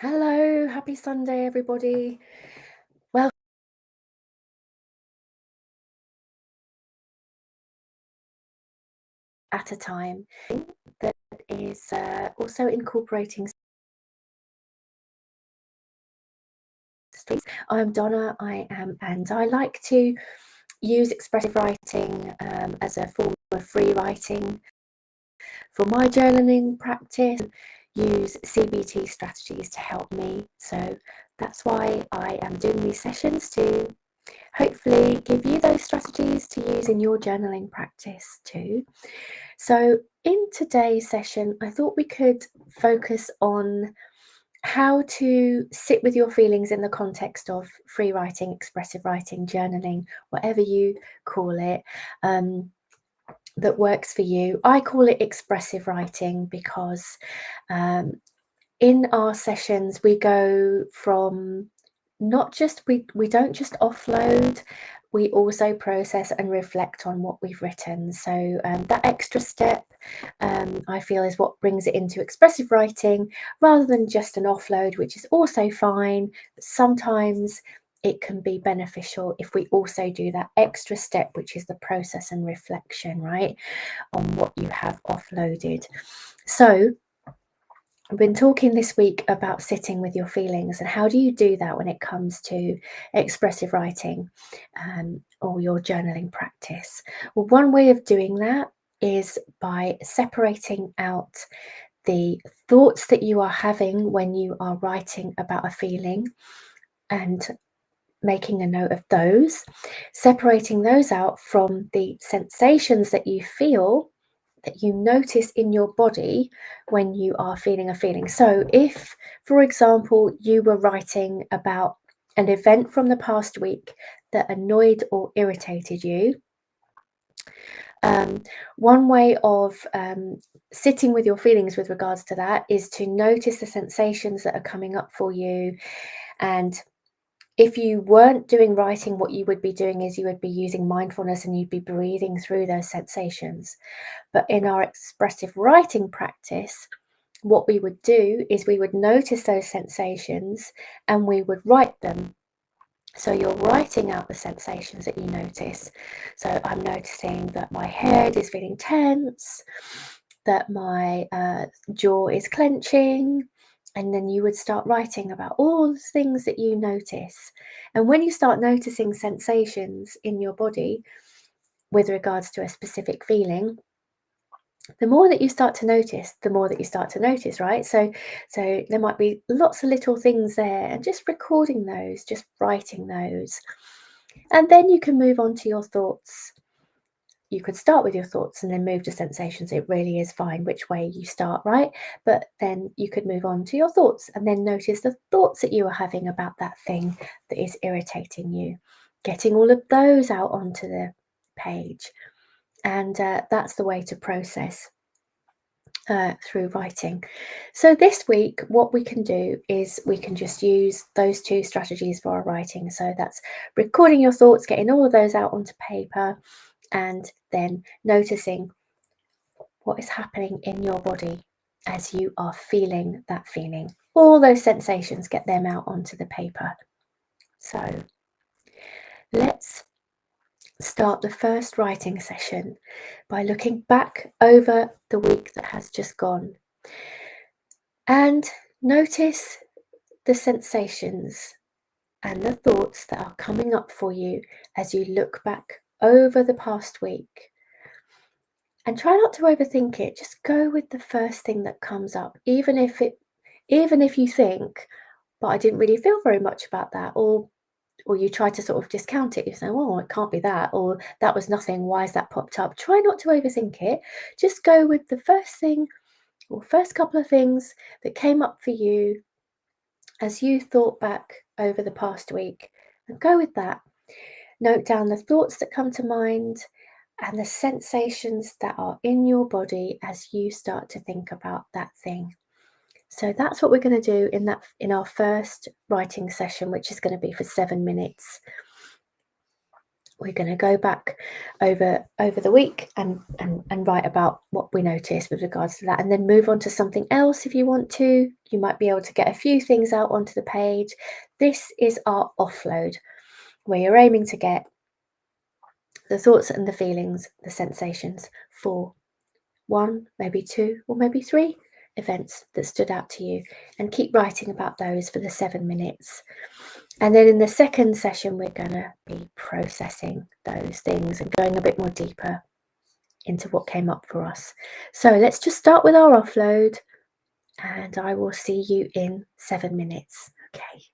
Hello, happy Sunday, everybody. Well, at a time that is also incorporating studies. I'm Donna, and I like to use expressive writing as a form of free writing for my journaling practice. Use CBT strategies to help me. So that's why I am doing these sessions to hopefully give you those strategies to use in your journaling practice too. So, in today's session, I thought we could focus on how to sit with your feelings in the context of free writing, expressive writing, journaling, whatever you call it, that works for you. I call it expressive writing because um, in our sessions we go from not just we don't just offload, we also process and reflect on what we've written. So that extra step, I feel, is what brings it into expressive writing rather than just an offload, which is also fine. But sometimes it can be beneficial if we also do that extra step, which is the process and reflection, right, on what you have offloaded. So I've been talking this week about sitting with your feelings and how do you do that when it comes to expressive writing or your journaling practice. Well, one way of doing that is by separating out the thoughts that you are having when you are writing about a feeling and making a note of those, separating those out from the sensations that you feel, that you notice in your body when you are feeling a feeling. So, if, for example, you were writing about an event from the past week that annoyed or irritated you, one way of sitting with your feelings with regards to that is to notice the sensations that are coming up for you. And if you weren't doing writing, what you would be doing is you would be using mindfulness and you'd be breathing through those sensations. But in our expressive writing practice, what we would do is we would notice those sensations and we would write them. So you're writing out the sensations that you notice. So I'm noticing that my head is feeling tense, that my jaw is clenching, and then you would start writing about all the things that you notice. And when you start noticing sensations in your body with regards to a specific feeling, the more that you start to notice, the more that you start to notice, right? So there might be lots of little things there, and just recording those, just writing those. And then you can move on to your thoughts. You could start with your thoughts and then move to sensations. It really is fine which way you start, right? But then you could move on to your thoughts and then notice the thoughts that you are having about that thing that is irritating you. Getting all of those out onto the page. And that's the way to process through writing. So this week, what we can do is we can just use those two strategies for our writing. So that's recording your thoughts, getting all of those out onto paper, and then noticing what is happening in your body as you are feeling that feeling. All those sensations, get them out onto the paper. So let's start the first writing session by looking back over the week that has just gone. And notice the sensations and the thoughts that are coming up for you as you look back over the past week. And try not to overthink it. Just go with the first thing that comes up, even if you think, but I didn't really feel very much about that, or you try to sort of discount it. You say, well, it can't be that, or that was nothing. Why has that popped up? Try not to overthink it. Just go with the first thing or first couple of things that came up for you as you thought back over the past week, and go with that. Note down the thoughts that come to mind and the sensations that are in your body as you start to think about that thing. So that's what we're going to do in our first writing session, which is going to be for 7 minutes. we're going to go back over the week and write about what we noticed with regards to that, and then move on to something else if you want to. You might be able to get a few things out onto the page. This is our offload, where you're aiming to get the thoughts and the feelings, the sensations for 1, maybe 2, or maybe 3 events that stood out to you, and keep writing about those for the 7 minutes. And then in the second session, we're going to be processing those things and going a bit more deeper into what came up for us. So let's just start with our offload, and I will see you in 7 minutes. Okay.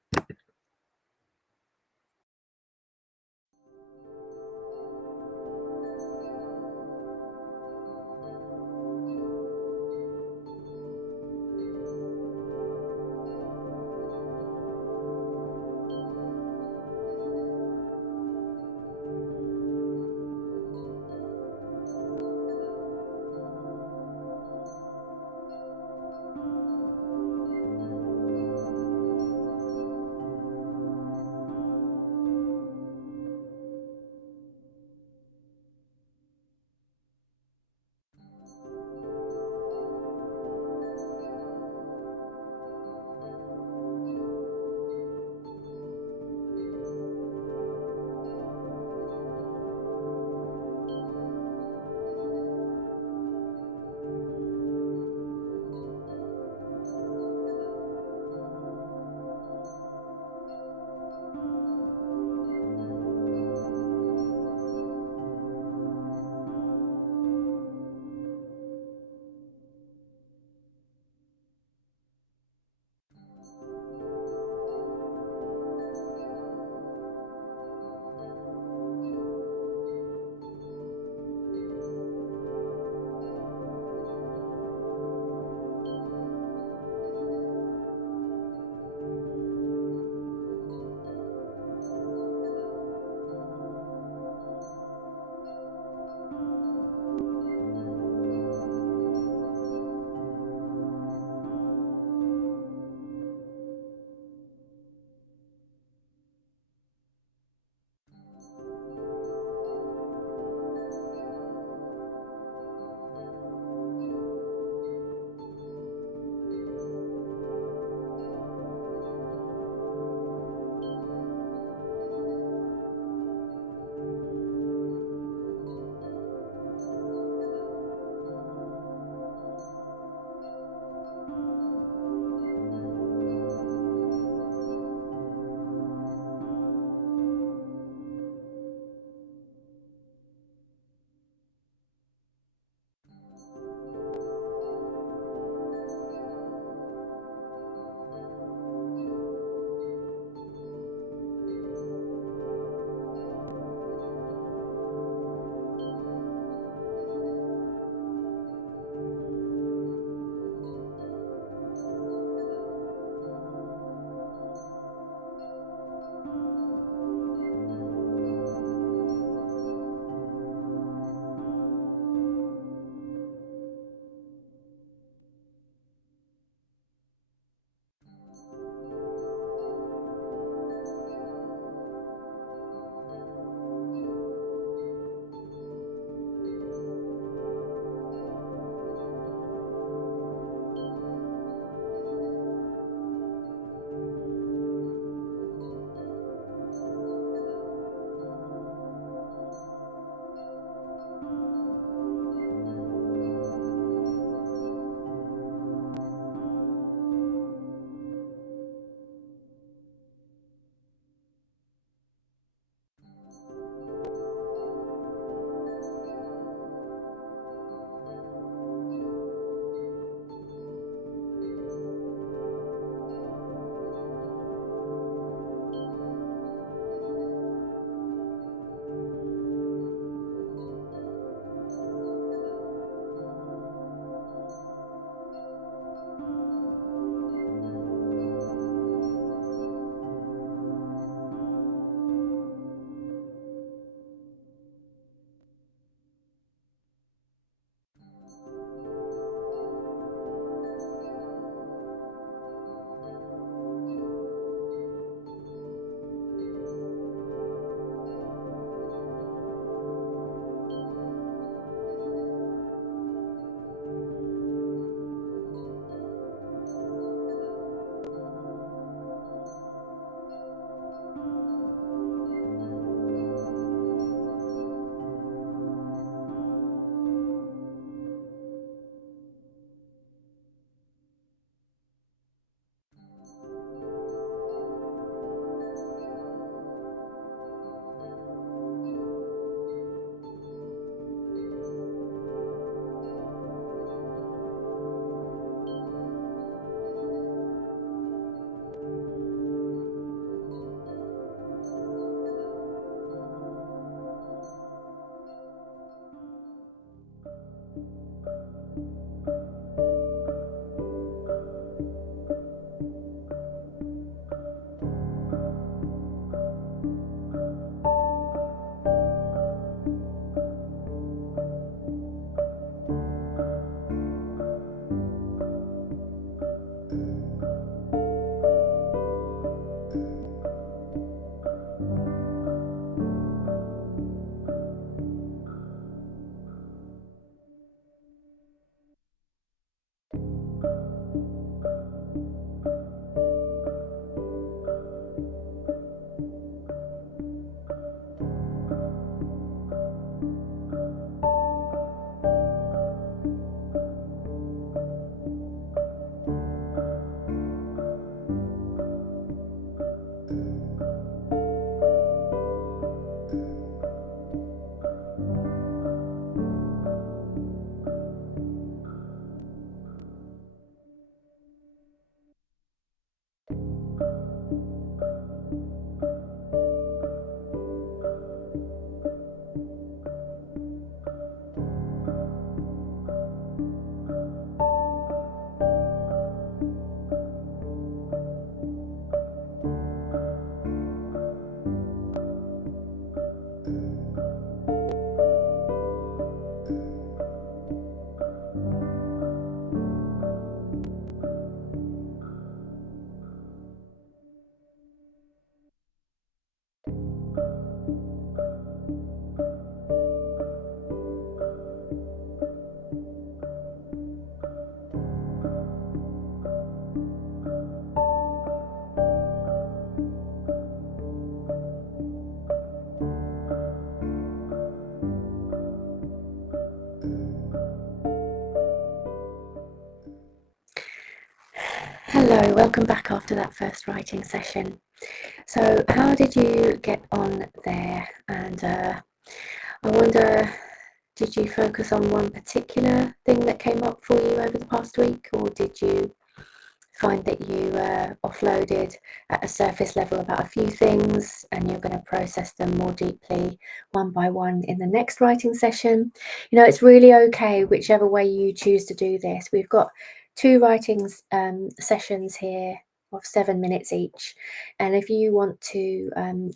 Hello, welcome back after that first writing session. So how did you get on there? And I wonder, did you focus on one particular thing that came up for you over the past week, or did you find that you offloaded at a surface level about a few things and you're going to process them more deeply one by one in the next writing session? You know, it's really okay whichever way you choose to do this. We've got 2 writing sessions here of 7 minutes each, and if you want to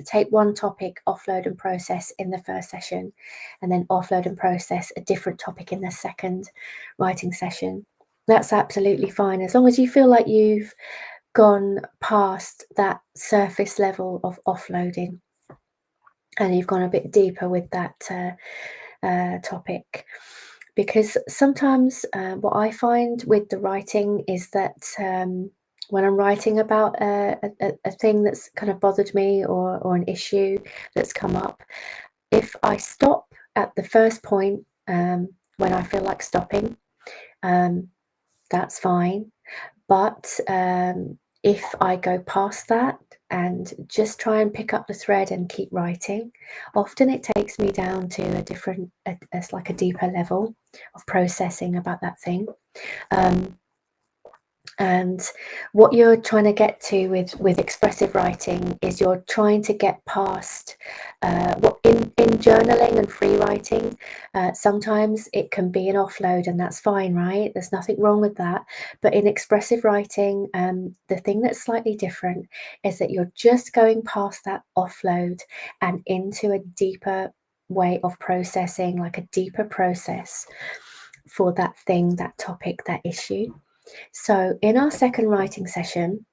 take one topic, offload and process in the first session, and then offload and process a different topic in the second writing session, that's absolutely fine, as long as you feel like you've gone past that surface level of offloading and you've gone a bit deeper with that topic. Because sometimes what I find with the writing is that when I'm writing about a thing that's kind of bothered me, or an issue that's come up, if I stop at the first point when I feel like stopping, that's fine. But if I go past that and just try and pick up the thread and keep writing, often it takes me down to a different, it's like a deeper level of processing about that thing. And what you're trying to get to with expressive writing is you're trying to get past what in journaling and free writing, sometimes it can be an offload, and that's fine, right? There's nothing wrong with that. But in expressive writing, the thing that's slightly different is that you're just going past that offload and into a deeper way of processing, like a deeper process for that thing, that topic, that issue. So in our second writing session,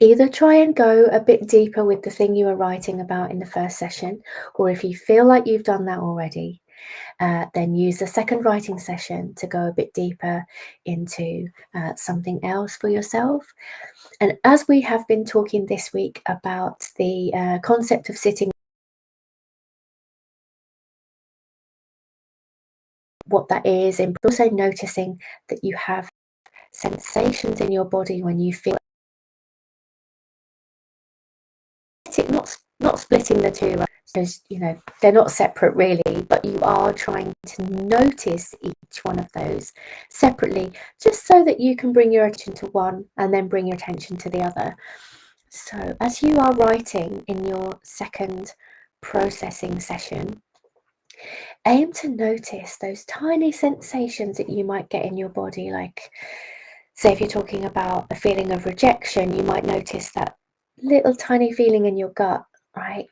either try and go a bit deeper with the thing you were writing about in the first session, or if you feel like you've done that already, then use the second writing session to go a bit deeper into something else for yourself. And as we have been talking this week about the concept of sitting, what that is, and also noticing that you have sensations in your body when you feel it, not splitting the two, right? Because you know they're not separate really, but you are trying to notice each one of those separately, just so that you can bring your attention to one and then bring your attention to the other. So as you are writing in your second processing session, aim to notice those tiny sensations that you might get in your body. Like, say if you're talking about a feeling of rejection, you might notice that little tiny feeling in your gut, right?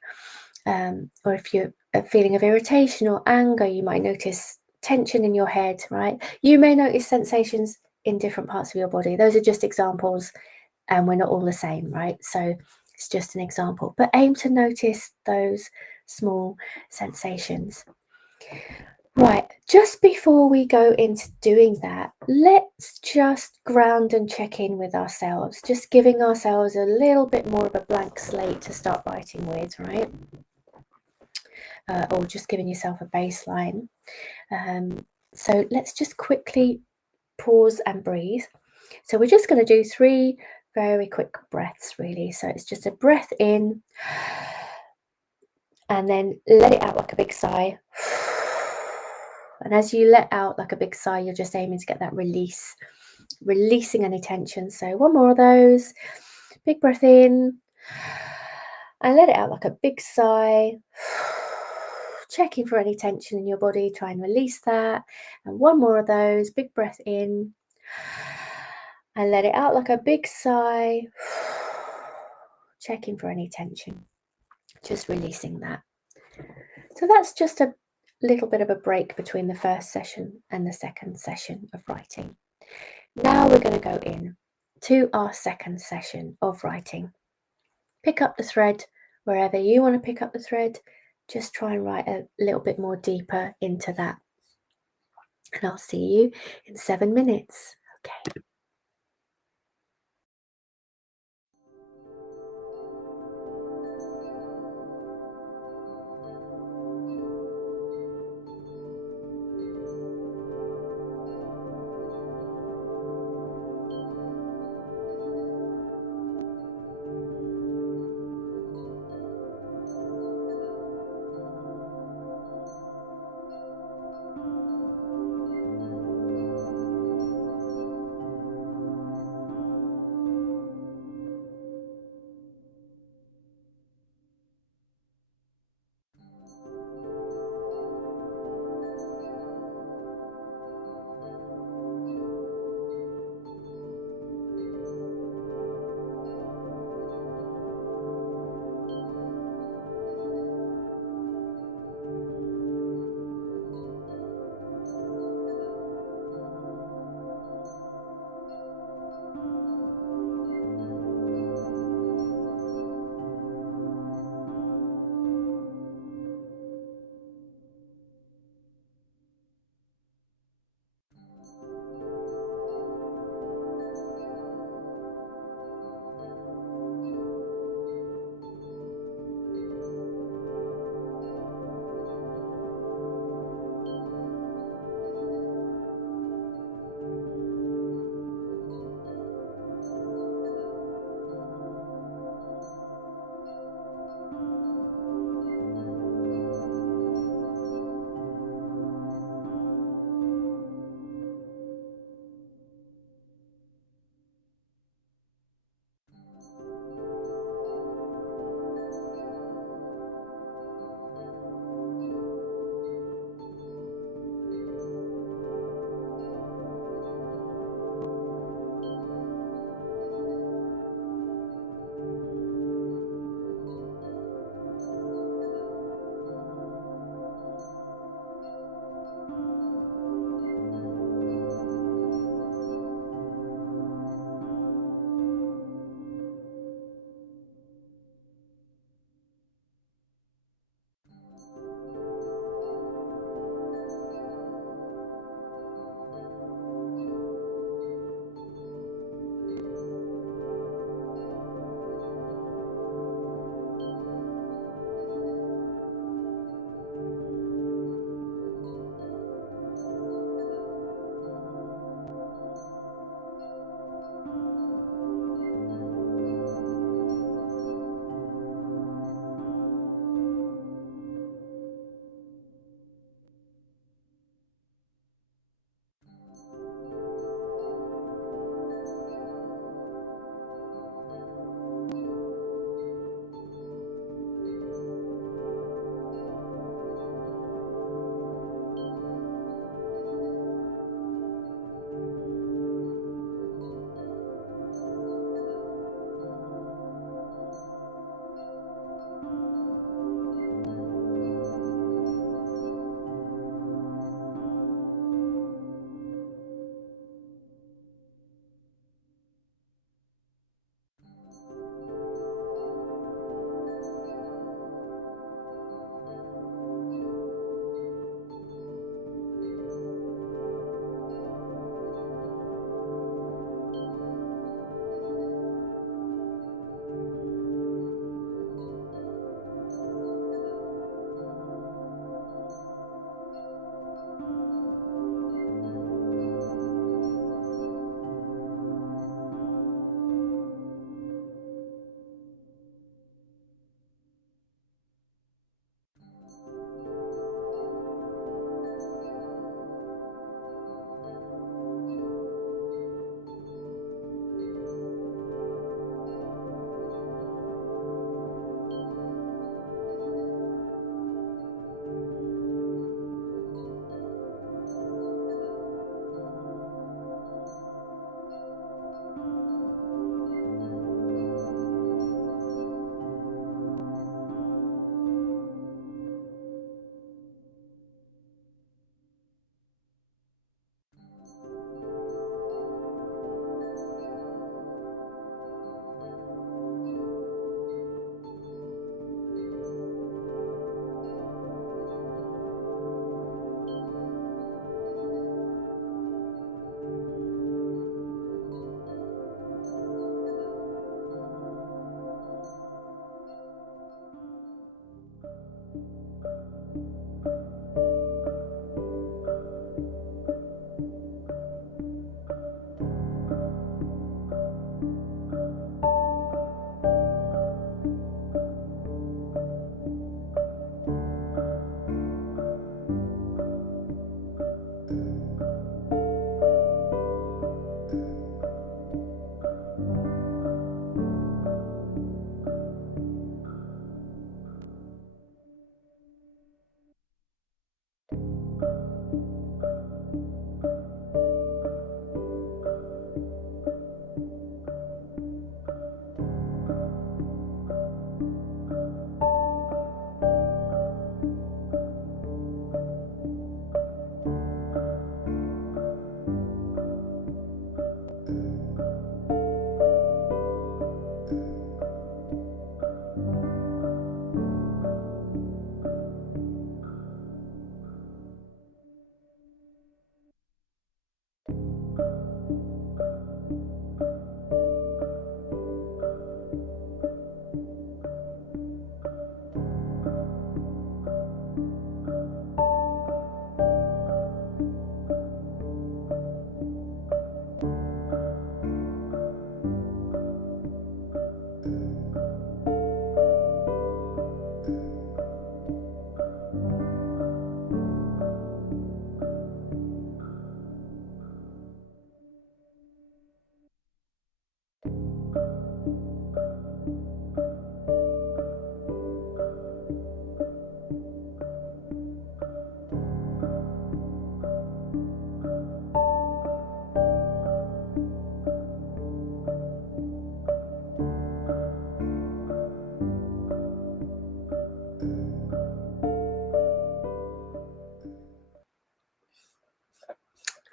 Or if you're a feeling of irritation or anger, you might notice tension in your head, right? You may notice sensations in different parts of your body. Those are just examples, and we're not all the same, right? So it's just an example, but aim to notice those small sensations. Right, just before we go into doing that, let's just ground and check in with ourselves, just giving ourselves a little bit more of a blank slate to start writing with, right? Or just giving yourself a baseline. So let's just quickly pause and breathe. So we're just going to do 3 very quick breaths, really. So it's just a breath in, and then let it out like a big sigh. And as you let out like a big sigh, you're just aiming to get that release, releasing any tension. So one more of those. Big breath in, and let it out like a big sigh. Checking for any tension in your body, try and release that. And one more of those. Big breath in, and let it out like a big sigh. Checking for any tension, just releasing that. So that's just a little bit of a break between the first session and the second session of writing. Now we're going to go in to our second session of writing. Pick up the thread wherever you want to pick up the thread. Just try and write a little bit more deeper into that. And I'll see you in 7 minutes. Okay.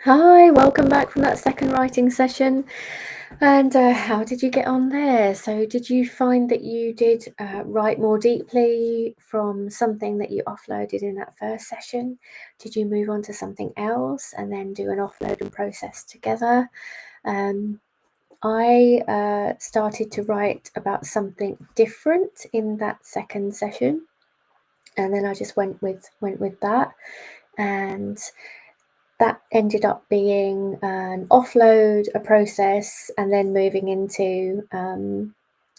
Hi, welcome back from that second writing session. And how did you get on there? So did you find that you did write more deeply from something that you offloaded in that first session? Did you move on to something else and then do an offload and process together? I started to write about something different in that second session, and then I just went with that, and that ended up being an offload, a process, and then moving into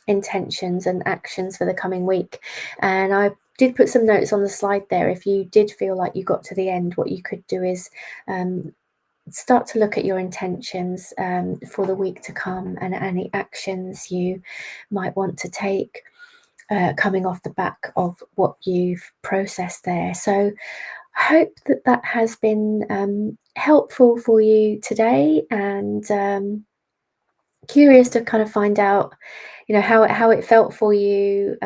intentions and actions for the coming week. And I did put some notes on the slide there. If you did feel like you got to the end, what you could do is start to look at your intentions for the week to come and any actions you might want to take coming off the back of what you've processed there. So I hope that that has been helpful for you today, and curious to kind of find out, how it felt for you,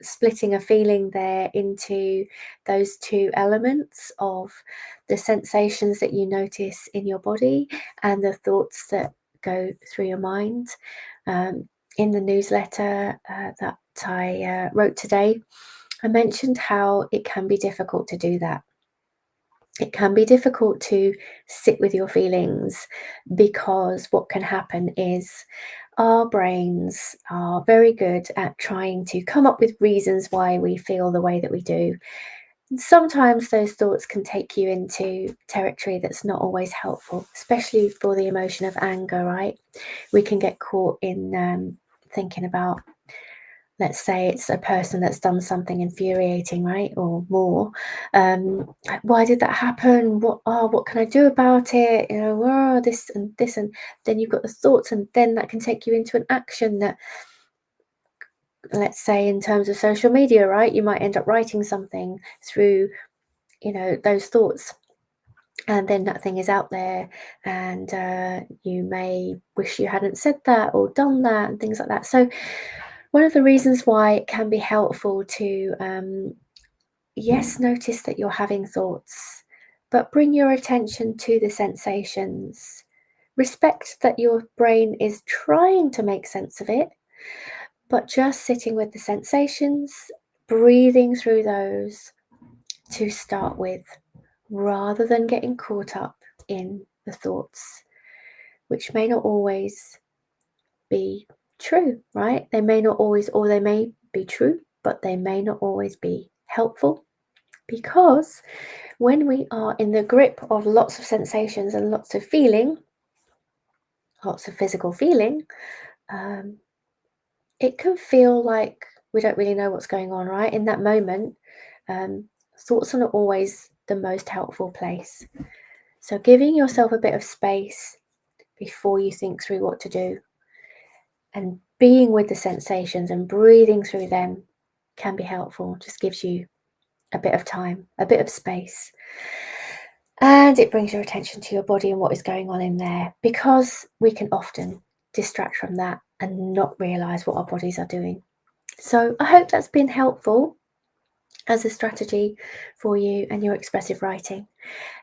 splitting a feeling there into those two elements of the sensations that you notice in your body and the thoughts that go through your mind. In the newsletter that I wrote today, I mentioned how it can be difficult to do that. It can be difficult to sit with your feelings, because what can happen is our brains are very good at trying to come up with reasons why we feel the way that we do. Sometimes those thoughts can take you into territory that's not always helpful, especially for the emotion of anger, right? We can get caught in thinking about, let's say it's a person that's done something infuriating, right, or more. Why did that happen? What can I do about it? This and this, and then you've got the thoughts, and then that can take you into an action that, let's say, in terms of social media, right, you might end up writing something through, those thoughts. And then that thing is out there, and you may wish you hadn't said that or done that, and things like that. So one of the reasons why it can be helpful to, yes, notice that you're having thoughts, but bring your attention to the sensations. Respect that your brain is trying to make sense of it, but just sitting with the sensations, breathing through those to start with, rather than getting caught up in the thoughts, which may not always be true, right? They may not always, or they may be true, but they may not always be helpful, because when we are in the grip of lots of sensations and lots of feeling, lots of physical feeling, it can feel like we don't really know what's going on, right? In that moment, thoughts are not always the most helpful place. So giving yourself a bit of space before you think through what to do, and being with the sensations and breathing through them, can be helpful. Just gives you a bit of time, a bit of space. And it brings your attention to your body and what is going on in there, because we can often distract from that and not realize what our bodies are doing. So I hope that's been helpful as a strategy for you and your expressive writing.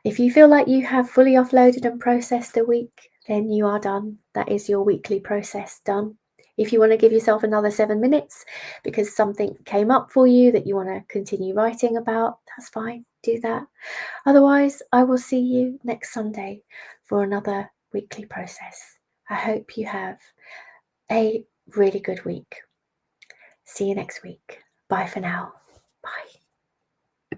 If you feel like you have fully offloaded and processed a week, then you are done. That is your weekly process done. If you want to give yourself another 7 minutes because something came up for you that you want to continue writing about, that's fine. Do that. Otherwise, I will see you next Sunday for another weekly process. I hope you have a really good week. See you next week. Bye for now. Bye.